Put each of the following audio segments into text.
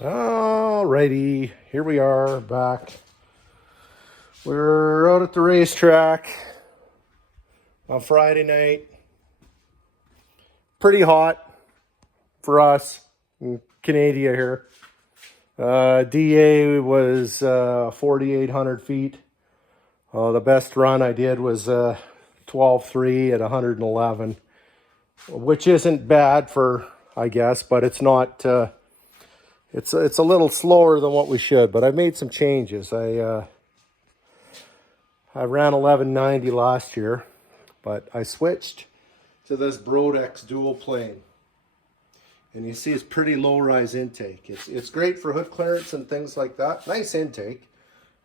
Alrighty, here we are back. We're out at the racetrack on Friday night. Pretty hot for us in Canada here. DA was 4,800 feet. The best run I did was 12.3 at 111, which isn't bad for, I guess, but it's not. It's a little slower than what we should. But I made some changes. I ran 1190 last year, but I switched to this Brodex dual plane. And you see it's pretty low rise intake. It's great for hood clearance and things like that. Nice intake,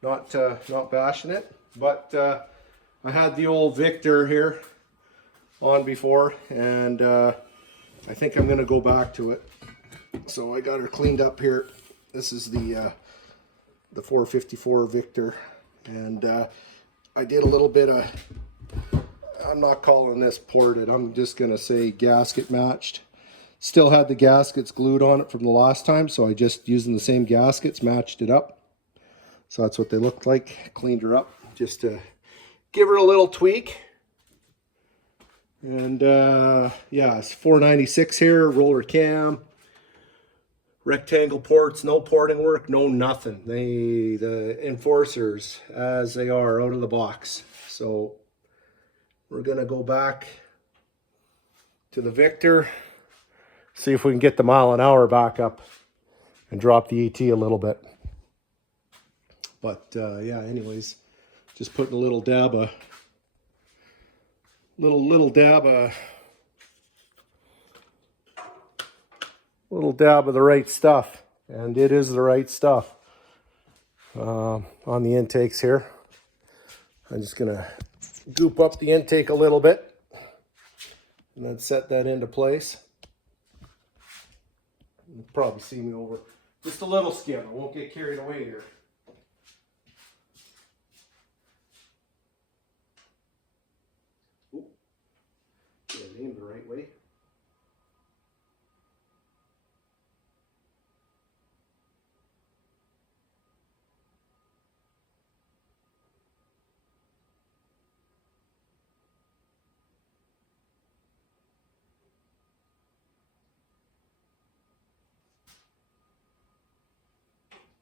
not bashing it. But I had the old Victor here on before, and I think I'm gonna go back to it. So I got her cleaned up here. This is the 454 Victor, and I did a little bit of, I'm not calling this ported, I'm just gonna say gasket matched. Still had the gaskets glued on it from the last time, so I just using the same gaskets matched it up. So that's what they looked like. Cleaned her up just to give her a little tweak. And yeah, it's 496 here, roller cam, rectangle ports, no porting work, no nothing. The enforcers as they are out of the box. So we're gonna go back to the Victor, see if we can get the mile an hour back up and drop the ET a little bit. But yeah, anyways, just putting a little dab of little dab of the right stuff, and it is the right stuff on the intakes here. I'm just gonna goop up the intake a little bit and then set that into place. You'll probably see me over just a little skim. I won't get carried away here. Ooh, get it aimed the right way.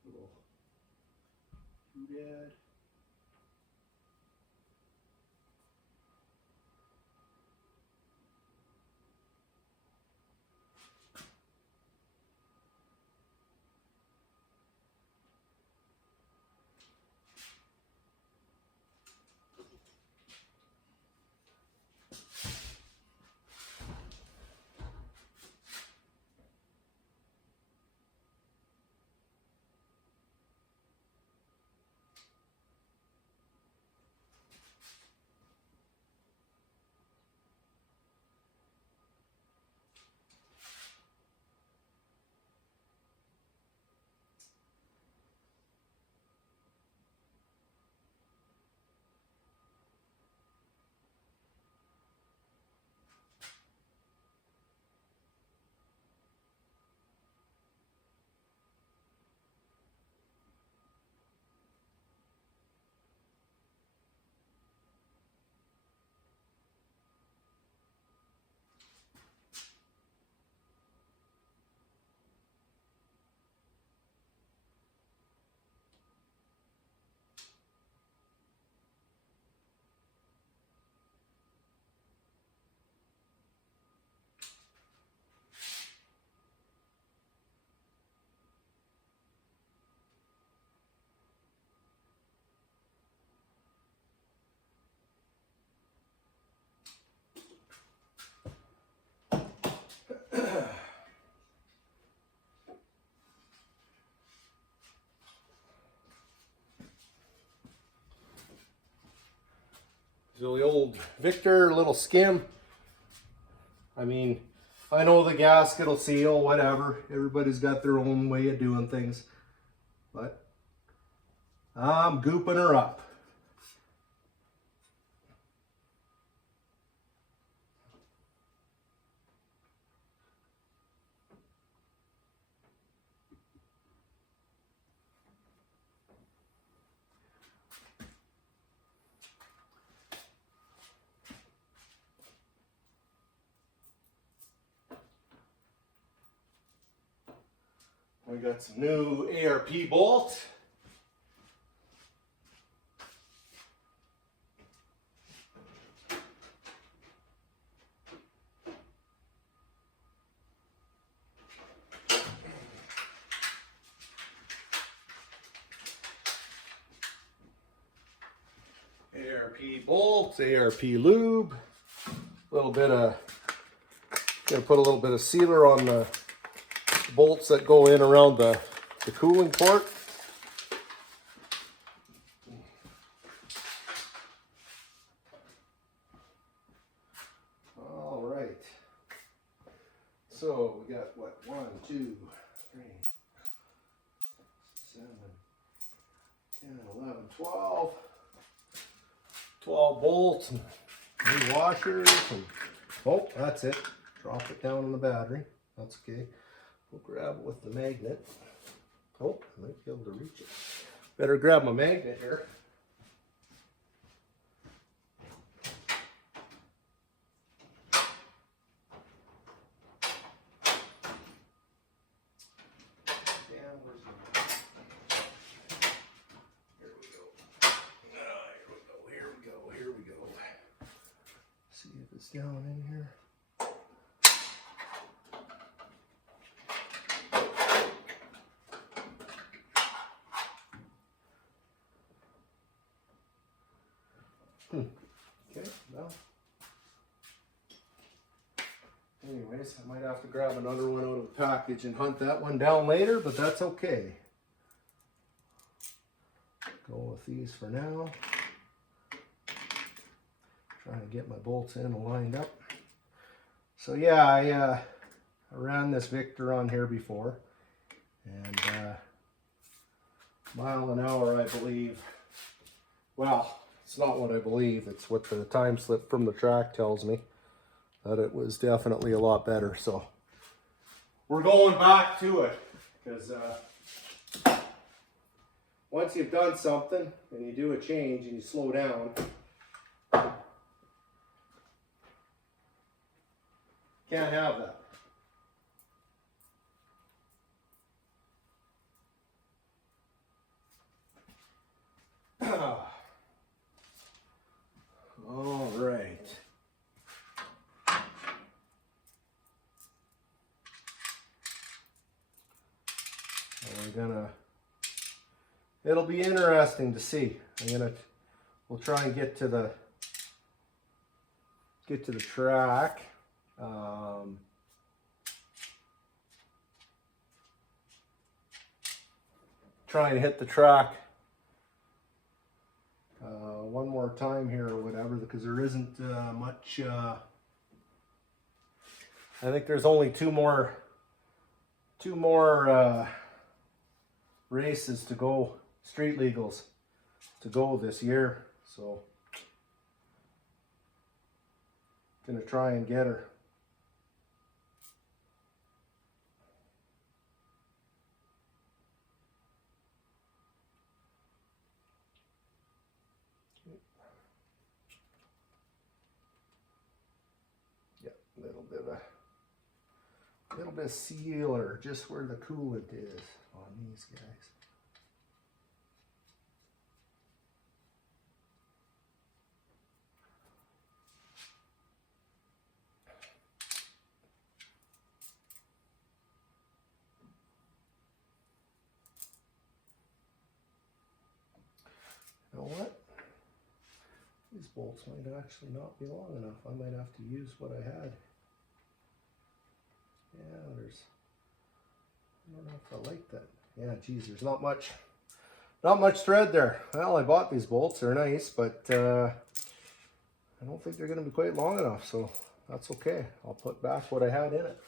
Little doodad. So the old Victor, little skim. I mean, I know the gasket will seal, whatever. Everybody's got their own way of doing things. But I'm gooping her up. We got some new ARP bolts. ARP bolts, ARP lube, a little bit of, gonna put a little bit of sealer on the bolts that go in around the cooling port. All right. So we got what? 1, 2, 3, 7, 10, 11, 12. 12 bolts and new washers and oh, that's it. Drop it down on the battery. That's okay. We'll grab it with the magnet. Oh, I might be able to reach it. Better grab my magnet here. See if it's down in here. Okay, well. Anyways, I might have to grab another one out of the package and hunt that one down later, but that's okay. Go with these for now. Trying to get my bolts in and lined up. So yeah, I ran this Victor on here before, and mile an hour, I believe. Well, it's not what I believe, it's what the time slip from the track tells me, that it was definitely a lot better. So we're going back to it, because once you've done something and you do a change and you slow down, can't have that. All right. It'll be interesting to see. We'll try and get to the track. Try and hit the track one more time here or whatever, because there isn't much. I think there's only two more races to go, street legals to go this year, so gonna try and get her. Yeah, a little bit of sealer just where the coolant is on these guys. You know what? These bolts might actually not be long enough. I might have to use what I had. Yeah, I don't know if I like that. Yeah, geez, there's not much thread there. Well, I bought these bolts. They're nice, but I don't think they're going to be quite long enough, so that's okay. I'll put back what I had in it.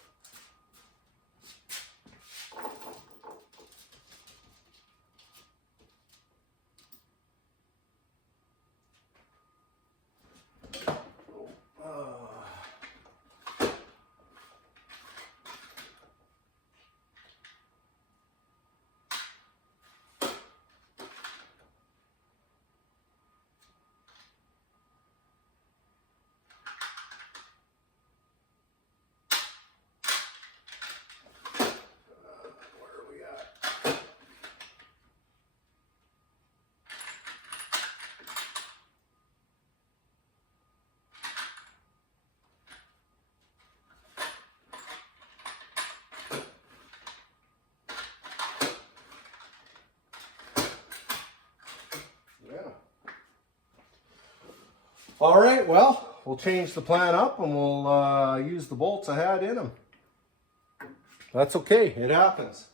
All right, well, we'll change the plan up and we'll use the bolts I had in them. That's okay, it happens.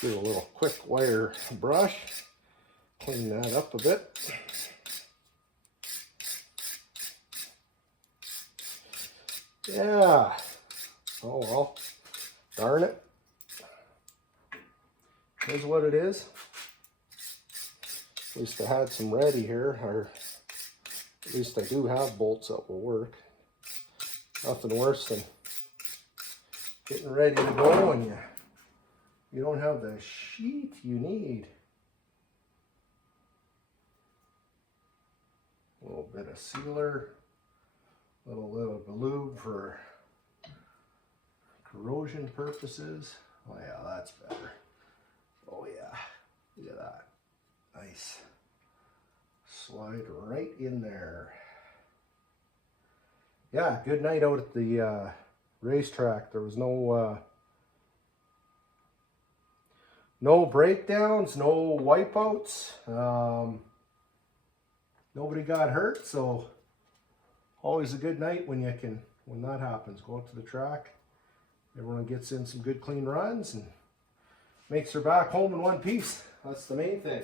Do a little quick wire brush, clean that up a bit. Yeah. Oh well, darn it. Here's what it is. At least I had some ready here, or at least I do have bolts that will work. Nothing worse than getting ready to go and you don't have the sheet you need. A little bit of sealer, a little bit of lube for corrosion purposes. Oh yeah, that's better. Oh yeah, look at that. Nice. Slide right in there. Yeah, good night out at the racetrack. There was no breakdowns, no wipeouts. Nobody got hurt, so always a good night when that happens. Go out to the track. Everyone gets in some good clean runs and makes her back home in one piece. That's the main thing.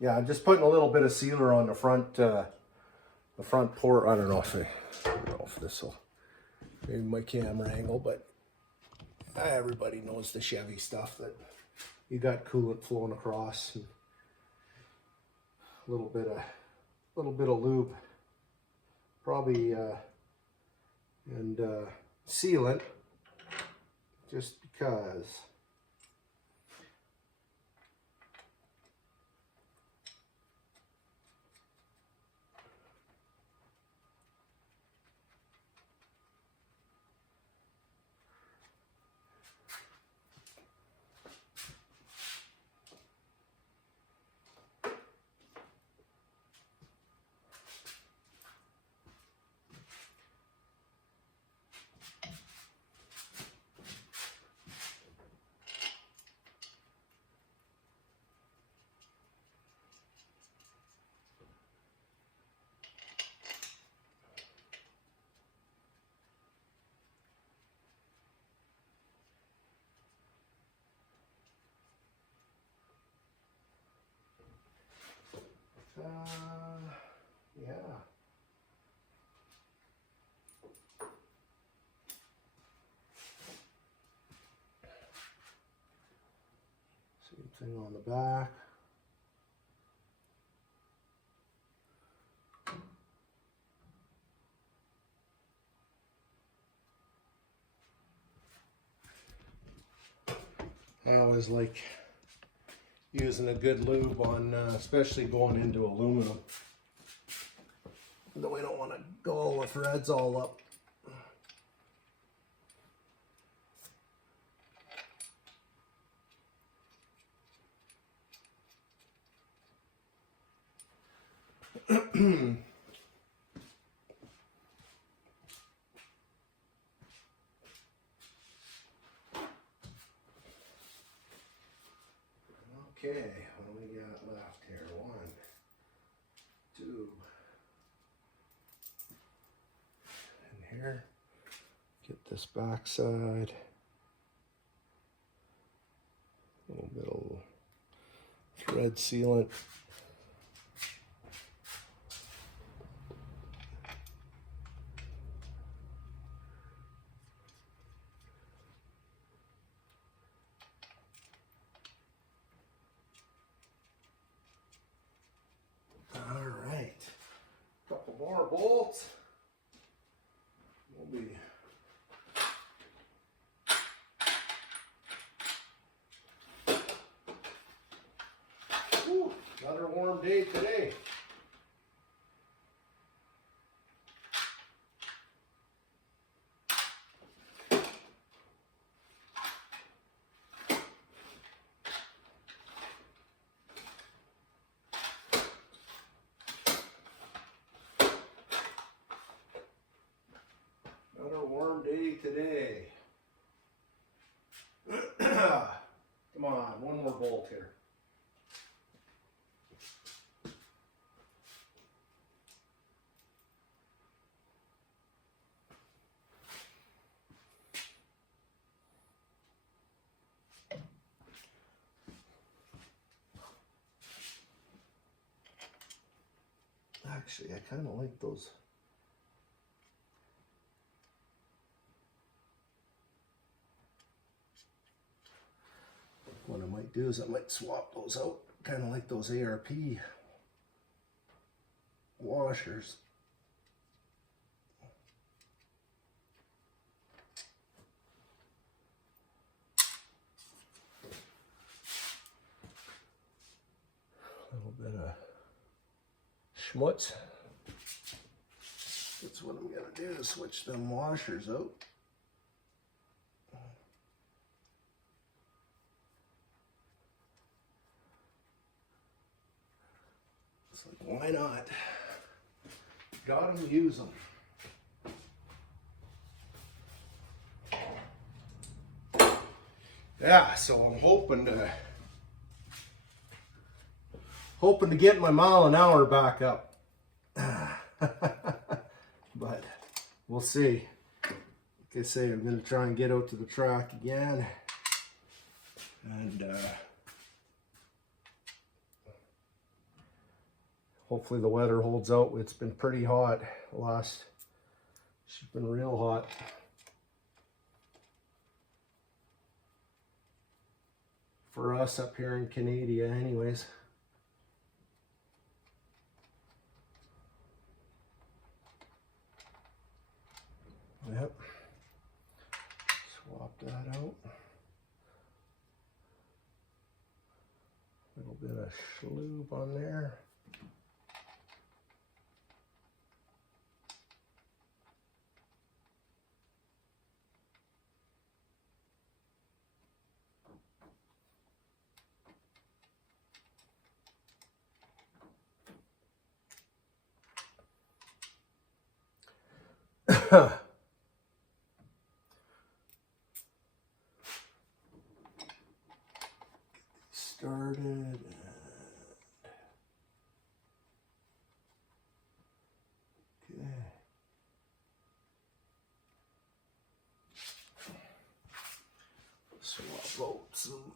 Yeah, I'm just putting a little bit of sealer on the front port. I don't know if this will maybe my camera angle, but everybody knows the Chevy stuff that you got coolant flowing across, and a little bit of lube, probably, and sealant, just because. Yeah. Same thing on the back. I always like using a good lube on, especially going into aluminum. Though we don't want to go all the threads all up. Okay, what do we got left here? 1, 2, and here. Get this back side. A little bit of thread sealant. Couple more bolts. We'll be another warm day today. today. Come on, one more bolt here. Actually, I kind of like those. What I might do is I might swap those out, kind of like those ARP washers. A little bit of schmutz. That's what I'm going to do, is switch them washers out. It's like, why not? Got them, use them. Yeah, so I'm hoping to get my mile an hour back up. But we'll see. Like I say, I'm going to try and get out to the track again. And hopefully the weather holds out. It's been pretty hot. It's been real hot. For us up here in Canada anyways. Yep. Swap that out. A little bit of lube on there. Started. Okay. Swap out some.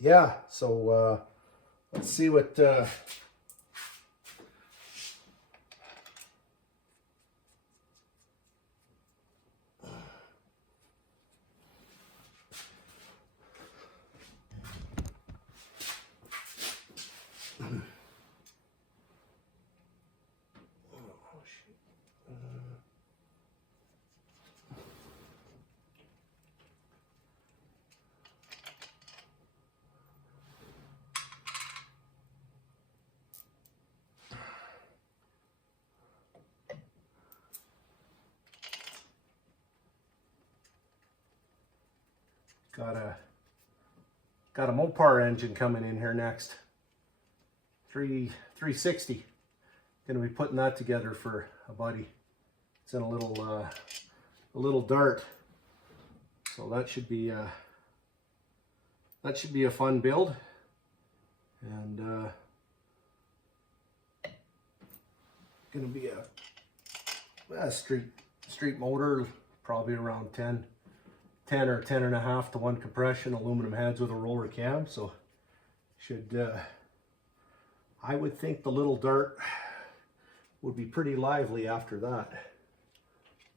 Yeah, so let's see what got a Mopar engine coming in here next. 360. Gonna be putting that together for a buddy. It's in a little dart, so that should be a fun build. And gonna be a street motor, probably around 10 or 10.5 to 1 compression, aluminum heads with a roller cam. So should I would think the little dart would be pretty lively after that.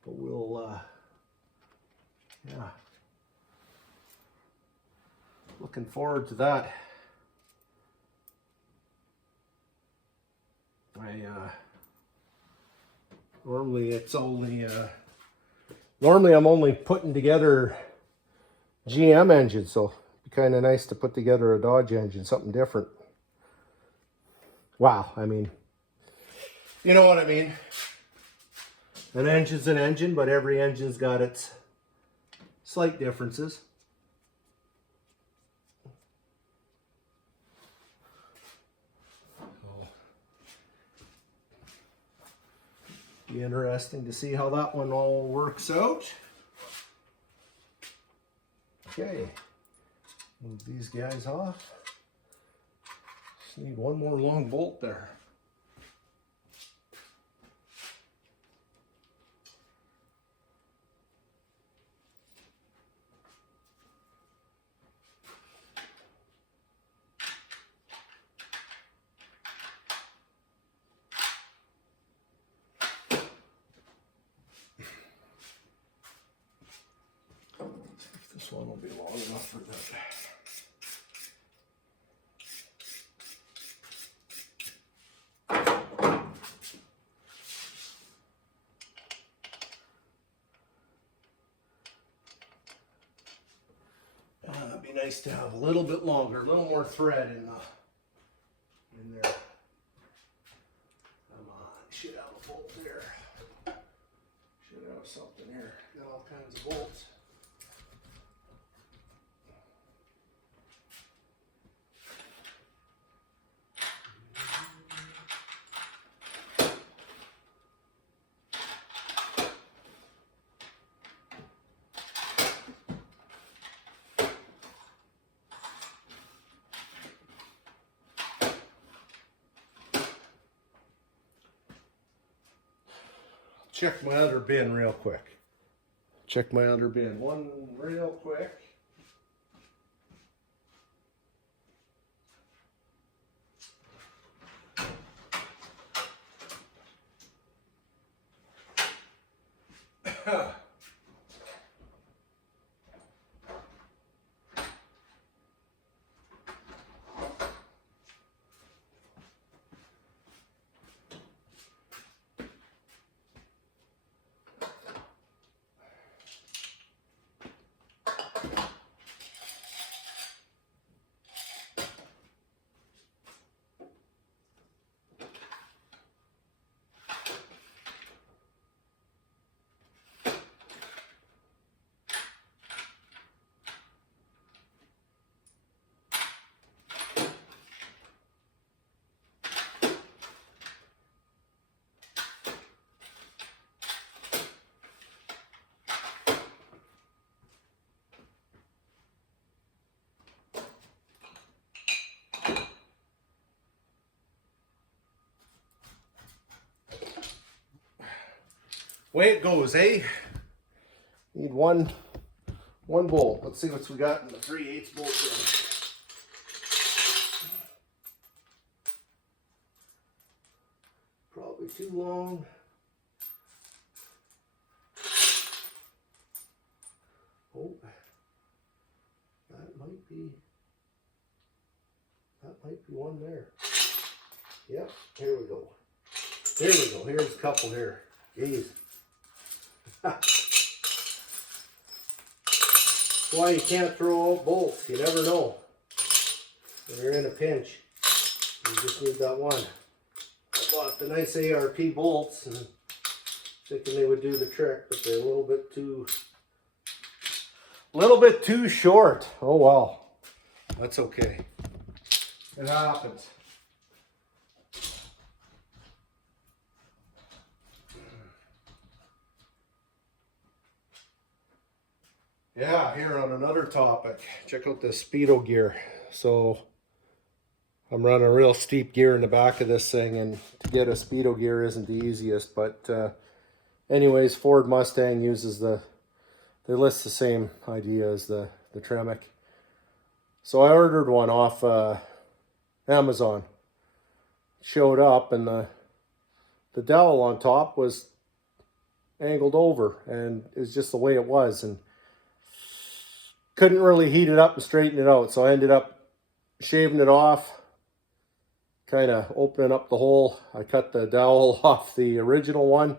But we'll yeah, looking forward to that. Normally I'm only putting together GM engines, so it'd be kind of nice to put together a Dodge engine, something different. Wow, I mean, you know what I mean. An engine's an engine, but every engine's got its slight differences. Be interesting to see how that one all works out. Okay, move these guys off. Just need one more long bolt there. This one will be long enough for that. It'd be nice to have a little bit longer, a little more thread in there. Come on, should have a bolt there. Should have something here. Got all kinds of bolts. Check my other bin real quick. Check my other bin. One real quick. Way it goes, eh? Need one bolt. Let's see what we got in the 3/8 bolt then. Probably too long. Oh, that might be one there. Yep, here we go. Here we go. Here's a couple here. Jeez. That's why you can't throw out bolts. You never know. When you're in a pinch, you just need that one. I bought the nice ARP bolts and thinking they would do the trick, but they're a little bit too short. Oh well, that's okay. It happens. Yeah, here on another topic, check out this speedo gear. So I'm running a real steep gear in the back of this thing, and to get a speedo gear isn't the easiest, but anyways, Ford Mustang uses they list the same idea as the Tremec. So I ordered one off Amazon. Showed up, and the dowel on top was angled over, and it was just the way it was, and couldn't really heat it up and straighten it out. So I ended up shaving it off, kind of opening up the hole. I cut the dowel off the original one,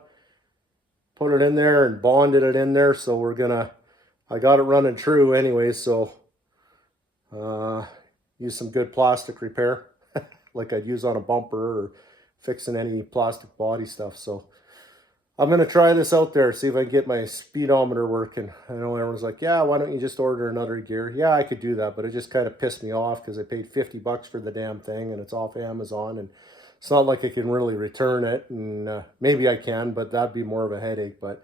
put it in there and bonded it in there. So I got it running true anyway, so use some good plastic repair like I'd use on a bumper or fixing any plastic body stuff. So I'm going to try this out there, see if I can get my speedometer working. I know everyone's like, yeah, why don't you just order another gear? Yeah, I could do that, but it just kind of pissed me off because I paid $50 for the damn thing, and it's off Amazon, and it's not like I can really return it, and maybe I can, but that'd be more of a headache. But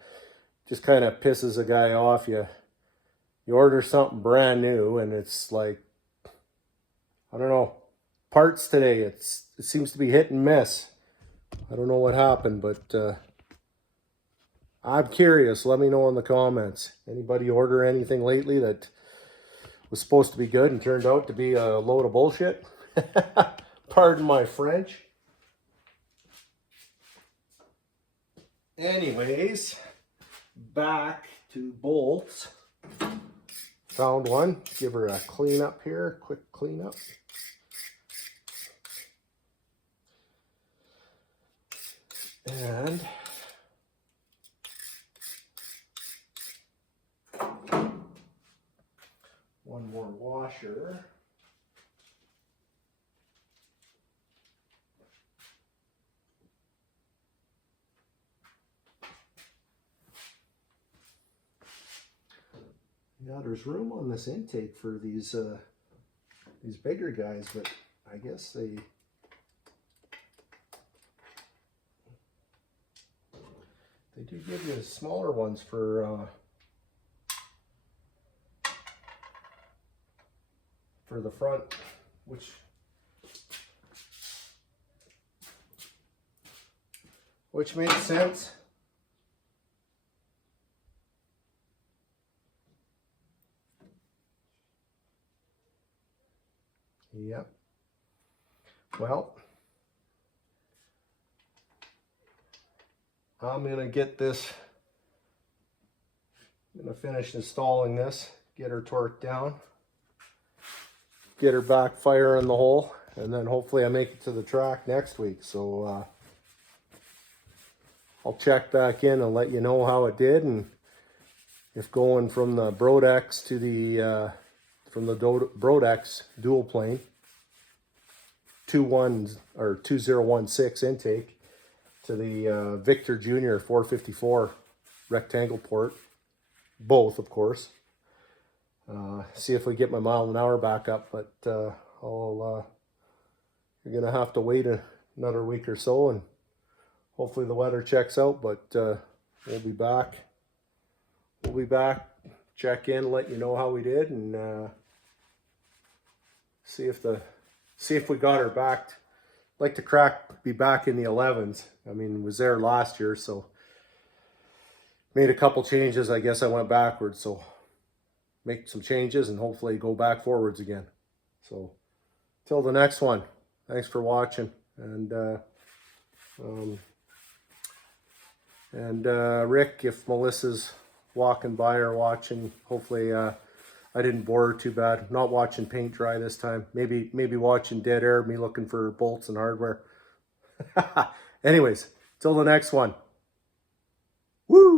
just kind of pisses a guy off. You order something brand new, and it's like, I don't know, parts today, it seems to be hit and miss. I don't know what happened, but I'm curious. Let me know in the comments. Anybody order anything lately that was supposed to be good and turned out to be a load of bullshit? Pardon my French. Anyways, back to bolts. Found one. Give her a clean up here. Quick clean up. And one more washer. Yeah, there's room on this intake for these bigger guys, but I guess they do give you smaller ones for the front, which makes sense. Yep. Well, I'm going to get this, I'm going to finish installing this, get her torqued down, get her back firing the hole, and then hopefully I make it to the track next week. So I'll check back in and let you know how it did, and if going from the Brodex to the Brodex dual plane 2016 intake to the Victor Junior 454 rectangle port, both of course. See if we get my mile an hour back up, but you're gonna have to wait another week or so, and hopefully the weather checks out. But we'll be back. Check in, let you know how we did, and see if we got her back. Like to be back in the 11s. I mean, was there last year, so made a couple changes. I guess I went backwards, so make some changes and hopefully go back forwards again. So till the next one, thanks for watching, and Rick, if Melissa's walking by or watching, hopefully I didn't bore her too bad. Not watching paint dry this time. Maybe watching dead air, me looking for bolts and hardware. Anyways, till the next one. Woo!